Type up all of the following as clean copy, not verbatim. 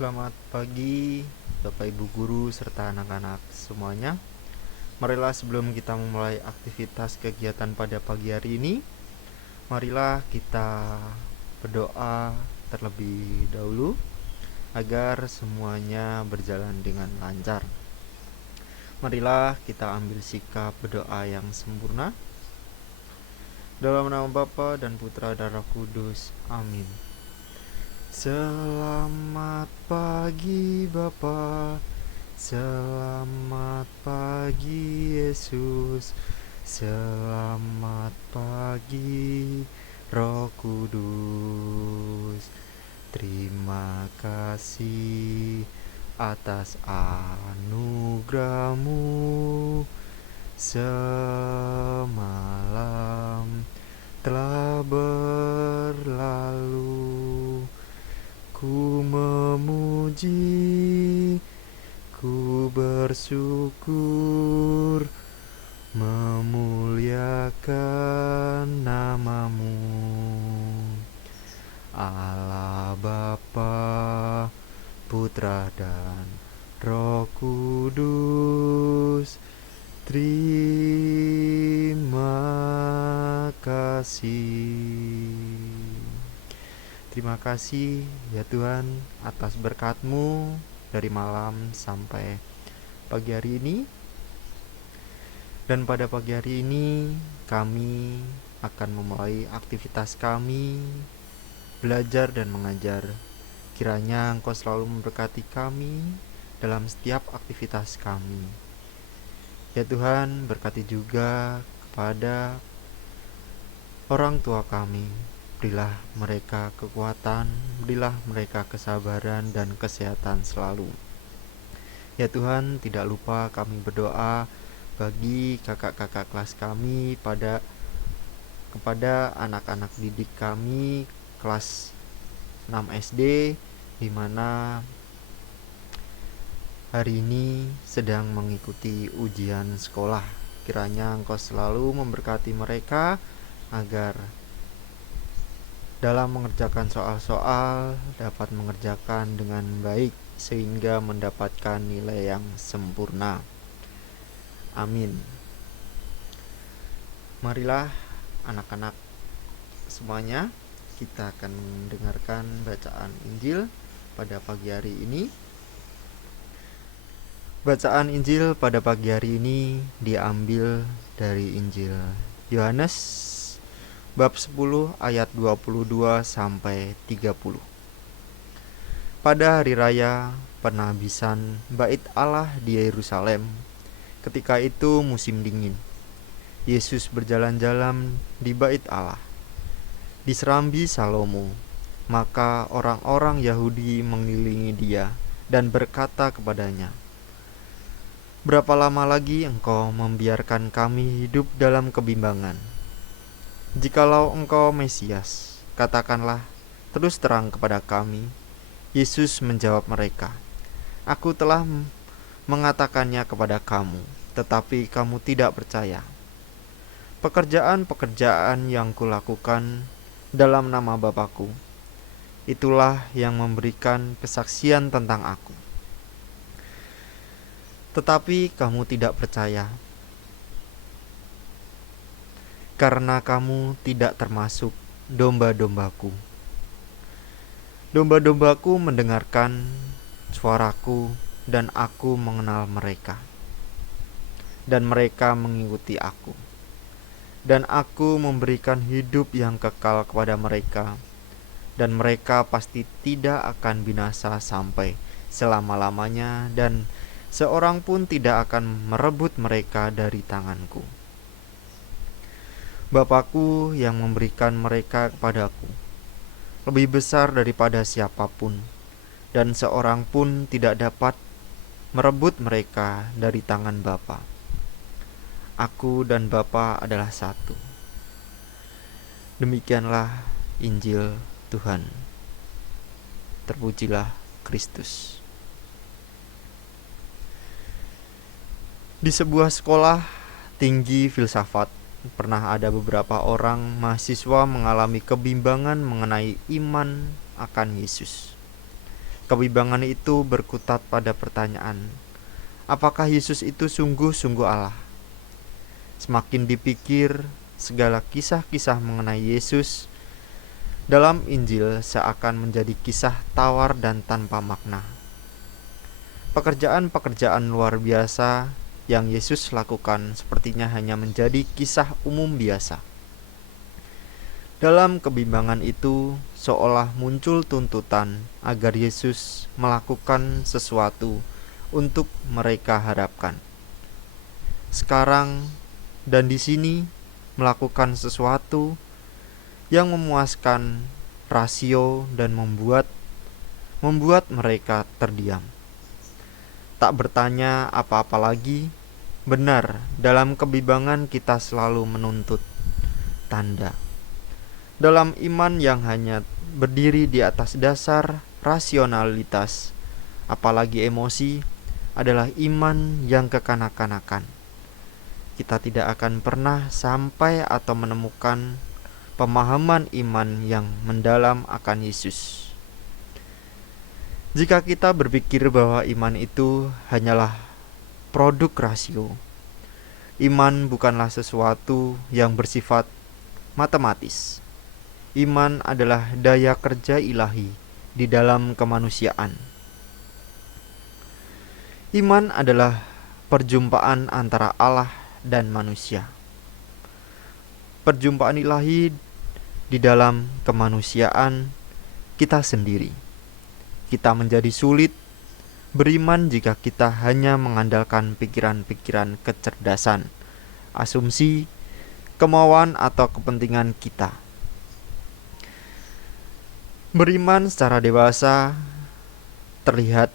Selamat pagi Bapak Ibu Guru serta anak-anak semuanya. Marilah sebelum kita memulai aktivitas kegiatan pada pagi hari ini, marilah kita berdoa terlebih dahulu agar semuanya berjalan dengan lancar. Marilah kita ambil sikap berdoa yang sempurna. Dalam nama Bapa dan Putra dan Roh Kudus. Amin. Selamat pagi Bapa, selamat pagi Yesus, selamat pagi Roh Kudus. Terima kasih atas anugerah-Mu semalam telah berlalu. Ku memuji, ku bersyukur, memuliakan nama-Mu. Allah Bapa, Putra dan Roh Kudus, terima kasih. Terima kasih ya Tuhan atas berkat-Mu dari malam sampai pagi hari ini. Dan pada pagi hari ini kami akan memulai aktivitas kami belajar dan mengajar. Kiranya Engkau selalu memberkati kami dalam setiap aktivitas kami. Ya Tuhan, berkati juga kepada orang tua kami. Berilah mereka kekuatan, berilah mereka kesabaran dan kesehatan selalu. Ya Tuhan, tidak lupa kami berdoa bagi kakak-kakak kelas kami kepada anak-anak didik kami kelas 6 SD, di mana hari ini sedang mengikuti ujian sekolah. Kiranya Engkau selalu memberkati mereka agar dalam mengerjakan soal-soal dapat mengerjakan dengan baik sehingga mendapatkan nilai yang sempurna. Amin. Marilah anak-anak semuanya, kita akan mendengarkan bacaan Injil pada pagi hari ini. Bacaan Injil pada pagi hari ini diambil dari Injil Yohanes bab 10 ayat 22 sampai 30. Pada hari raya penghabisan Bait Allah di Yerusalem, ketika itu musim dingin, Yesus berjalan-jalan di Bait Allah, di serambi Salomo. Maka orang-orang Yahudi mengelilingi dia dan berkata kepadanya, "Berapa lama lagi Engkau membiarkan kami hidup dalam kebimbangan? Jikalau Engkau Mesias, katakanlah terus terang kepada kami." Yesus menjawab mereka, "Aku telah mengatakannya kepada kamu, tetapi kamu tidak percaya. Pekerjaan-pekerjaan yang kulakukan dalam nama Bapa-Ku, itulah yang memberikan kesaksian tentang Aku. Tetapi kamu tidak percaya, karena kamu tidak termasuk domba-dombaku. Domba-dombaku mendengarkan suaraku, dan Aku mengenal mereka, dan mereka mengikuti Aku. Dan Aku memberikan hidup yang kekal kepada mereka, dan mereka pasti tidak akan binasa sampai selama-lamanya, dan seorang pun tidak akan merebut mereka dari tanganku. Bapa-Ku yang memberikan mereka kepadaku lebih besar daripada siapapun, dan seorang pun tidak dapat merebut mereka dari tangan Bapa. Aku dan Bapa adalah satu." Demikianlah Injil Tuhan. Terpujilah Kristus. Di sebuah sekolah tinggi filsafat, pernah ada beberapa orang mahasiswa mengalami kebimbangan mengenai iman akan Yesus. Kebimbangan itu berkutat pada pertanyaan, apakah Yesus itu sungguh-sungguh Allah? Semakin dipikir, segala kisah-kisah mengenai Yesus dalam Injil seakan menjadi kisah tawar dan tanpa makna. Pekerjaan-pekerjaan luar biasa yang Yesus lakukan sepertinya hanya menjadi kisah umum biasa. Dalam kebimbangan itu, seolah muncul tuntutan agar Yesus melakukan sesuatu untuk mereka harapkan. Sekarang dan di sini melakukan sesuatu yang memuaskan rasio dan membuat mereka terdiam. Tak bertanya apa-apa lagi. Benar, dalam kebimbangan kita selalu menuntut tanda. Dalam iman yang hanya berdiri di atas dasar rasionalitas, apalagi emosi, adalah iman yang kekanak-kanakan. Kita tidak akan pernah sampai atau menemukan pemahaman iman yang mendalam akan Yesus. Jika kita berpikir bahwa iman itu hanyalah produk rasio, iman bukanlah sesuatu yang bersifat matematis. Iman adalah daya kerja ilahi di dalam kemanusiaan. Iman adalah perjumpaan antara Allah dan manusia. Perjumpaan ilahi di dalam kemanusiaan kita sendiri. Kita menjadi sulit beriman jika kita hanya mengandalkan pikiran-pikiran kecerdasan, asumsi, kemauan atau kepentingan kita. Beriman secara dewasa terlihat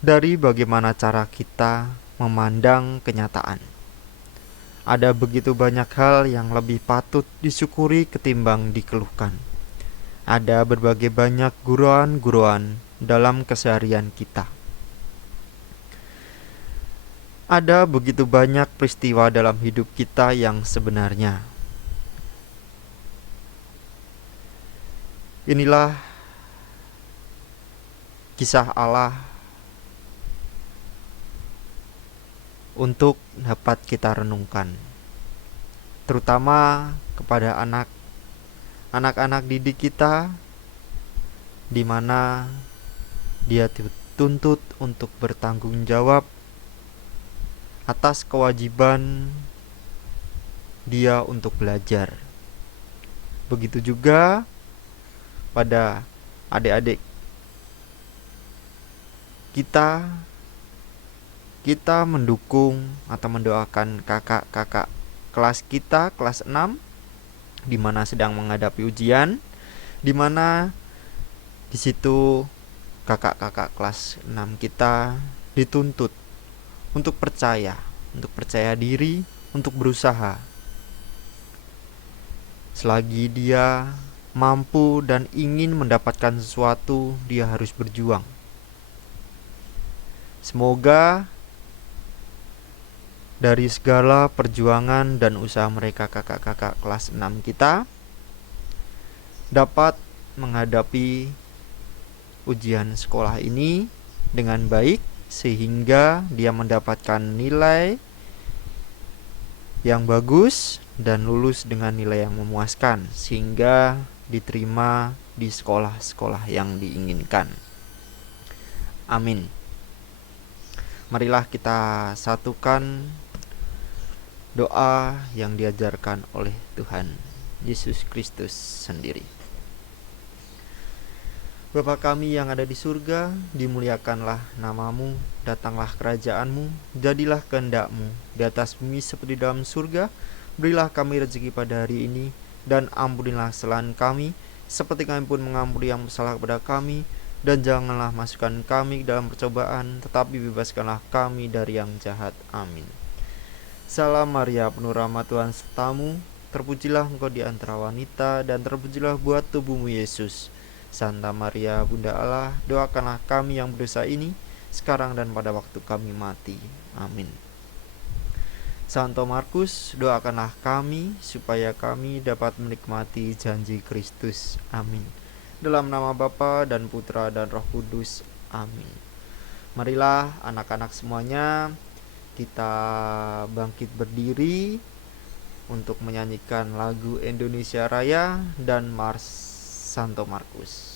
dari bagaimana cara kita memandang kenyataan. Ada begitu banyak hal yang lebih patut disyukuri ketimbang dikeluhkan. Ada berbagai banyak guruan-guruan dalam keseharian kita. Ada begitu banyak peristiwa dalam hidup kita yang sebenarnya. Inilah kisah Allah untuk dapat kita renungkan, terutama kepada anak-anak didik kita, di mana dia dituntut untuk bertanggung jawab atas kewajiban dia untuk belajar. Begitu juga pada adik-adik kita mendukung atau mendoakan kakak-kakak kelas kita, kelas 6, di mana sedang menghadapi ujian, di mana di situ kakak-kakak kelas 6 kita dituntut untuk percaya diri, untuk berusaha. Selagi dia mampu dan ingin mendapatkan sesuatu, dia harus berjuang. Semoga dari segala perjuangan dan usaha mereka, kakak-kakak kelas 6 kita dapat menghadapi ujian sekolah ini dengan baik, sehingga dia mendapatkan nilai yang bagus dan lulus dengan nilai yang memuaskan, sehingga diterima di sekolah-sekolah yang diinginkan. Amin. Marilah kita satukan doa yang diajarkan oleh Tuhan Yesus Kristus sendiri. Bapa kami yang ada di surga, dimuliakanlah namamu, datanglah kerajaanmu, jadilah kehendak-mu di atas bumi seperti dalam surga. Berilah kami rezeki pada hari ini, dan ampunilah kesalahan kami, seperti kami pun mengampuni yang bersalah kepada kami. Dan janganlah masukkan kami ke dalam percobaan, tetapi bebaskanlah kami dari yang jahat. Amin. Salam Maria, penuh rahmat, Tuhan sertamu, terpujilah engkau di antara wanita, dan terpujilah buah tubuhmu Yesus. Santa Maria, Bunda Allah, doakanlah kami yang berdosa ini, sekarang dan pada waktu kami mati. Amin. Santo Markus, doakanlah kami supaya kami dapat menikmati janji Kristus. Amin. Dalam nama Bapa dan Putra dan Roh Kudus. Amin. Marilah anak-anak semuanya, kita bangkit berdiri untuk menyanyikan lagu Indonesia Raya dan Mars Santo Markus.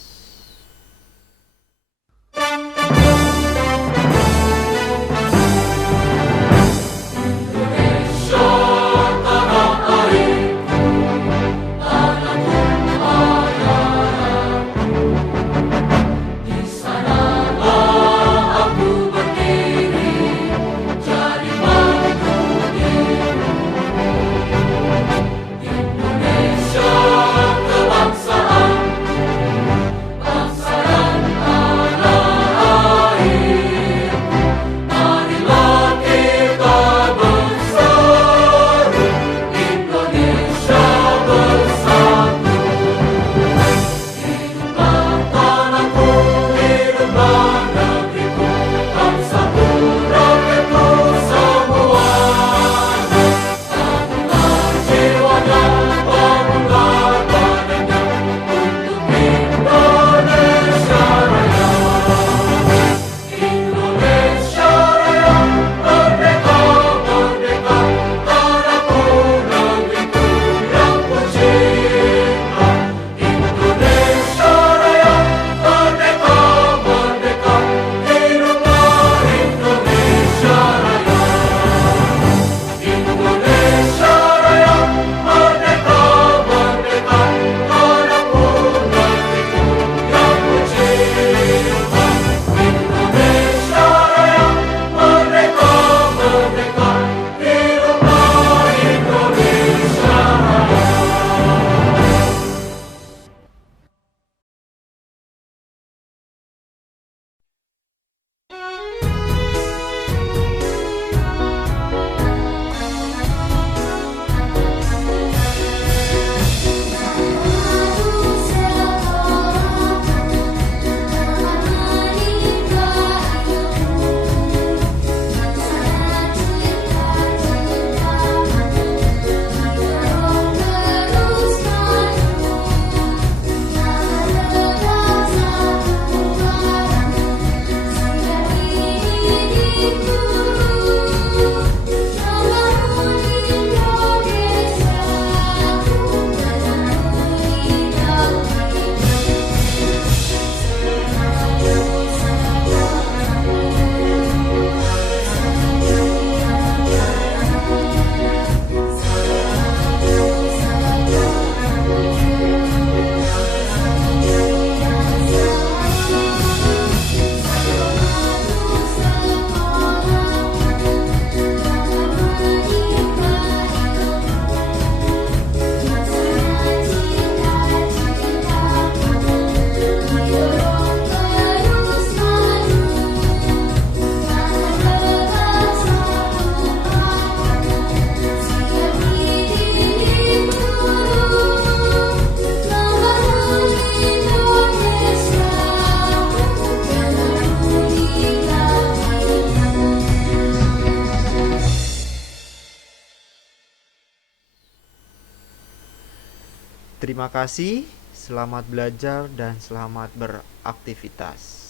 Terima kasih, selamat belajar dan selamat beraktivitas.